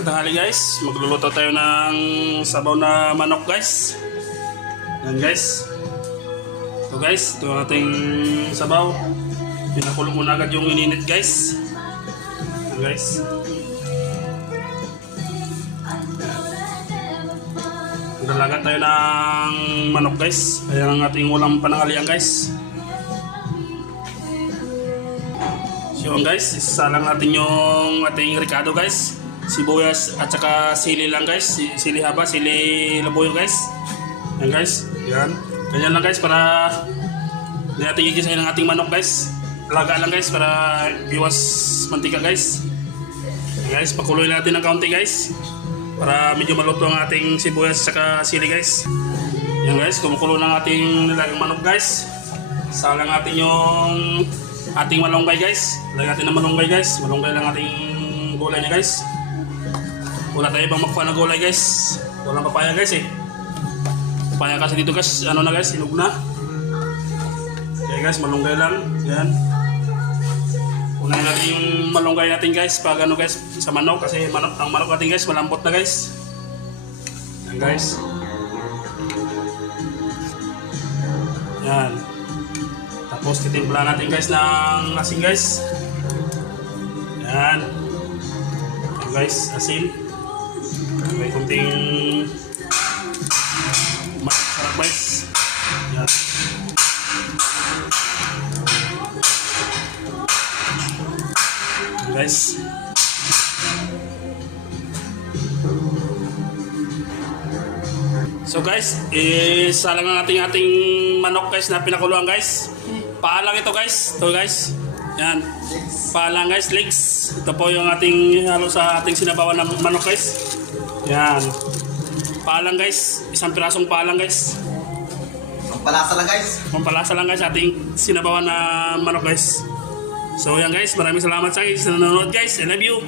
Magandang tanghali guys, magluluto tayo ng sabaw na manok guys. Yan guys. Ito guys, ito ang ating sabaw. Pinakulo muna agad yung ininit guys. Yan guys. Maglalaga tayo ng manok guys. Ayan ang ating ulam pananghalian guys. So guys, isasalang natin yung ating ricado guys. Sibuyas at saka sili lang guys. Sili haba, sili labuyo guys. Yan guys. Yan. Ganyan lang guys para hindi natin gigisahin ng ating manok guys. Laga lang guys para iwas mantika guys. Yan guys, pakuloy natin ng kaunti guys. Para medyo maluto ang ating sibuyas at saka sili guys. Yan guys, kumukulo ng ating nilagang manok guys. Salang natin yung ating malunggay guys. Lagyan natin ng malunggay guys. Malunggay lang ating gulay niya guys. Wala tayo ibang makuha na gulay guys. Walang papaya guys eh. Papaya kasi dito guys, ano na guys, hinog na. Okay guys, malunggay lang. Yan. Unahin natin yung malunggay natin guys. Pag ano guys, sa manok. Kasi manok, ang manok natin guys, malambot na guys. Yan guys. Yan. Tapos titimpla natin guys ng asin guys. Yan. Yan guys, asin. May kunting masarap guys. Yan. Yan guys. So guys, isalang ang ating manok guys na pinakuluan guys. Paalang ito guys. Ito guys. Yan. Paalang guys, legs. Ito po yung ating halo sa ating sinabawan ng manok guys. Yan. Paalang guys. Isang pirasong paalang guys. Pampalasa lang guys. Pampalasa lang guys ating sinabawan na manok guys. So yan guys, maraming salamat sa nanonood guys. I love you.